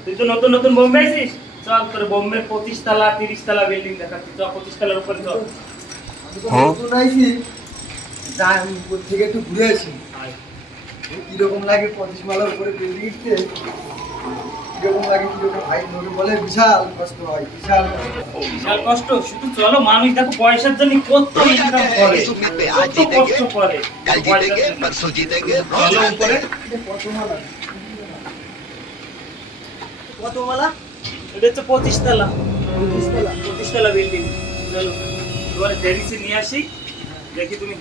তুই তো নতুন নতুন বোম্বে আছিস চল তোর বোম্বে পঁচিশ তালা তিরিশ তালা বিল্ডিং দেখাচ্ছি চল। পঁচিশ তালার উপরে চল নতুন আইছি থেকে একটু ঘুরে আসি। কীরকম লাগে পঁচিশ মালার উপরে বিল্ডিং কীরকম কষ্ট শুধু চলো মানুষ দেখো পয়সার জন্য কত কষ্ট করে। পয়সার জন্য। কত মালা এটা হচ্ছে পঁচিশ তালা পঁচিশ তলা। পঁচিশ তালা বিল্ডিং চলো এবারে জেডিসি নিয়ে আসি। দেখি তুমি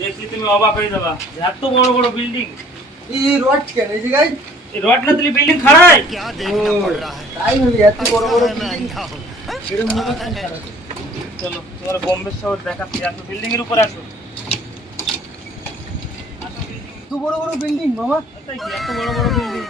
দেখি তুমি অবাক হয়ে যাবা। এত বড় বড় বিল্ডিং এই রড কেন এই জায়গায় এই রড না দিলে বিল্ডিং খাড়ায় তাই ভাবি এত বড় বড় বিল্ডিং। চলো তোমার বোম্বে শহর দেখাচ্ছি। আসো বিল্ডিং এর উপরে আসো। আসো এত বড় বড় বিল্ডিং মামা এত বড় বড় বিল্ডিং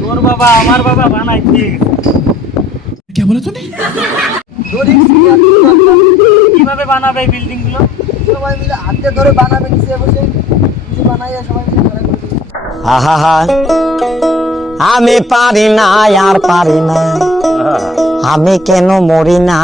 তোর বাবা আমার বাবা বানাই দিয়ে কি করতাম? কীভাবে বানাবে বিল্ডিংগুলো সবাই মিলে হাতে ধরে বানাবে নিচে বসে। বানাইয়া সবাই মিলে ঘরে আহা আমি পারি না আর পারি না। আমি কেন মরি না?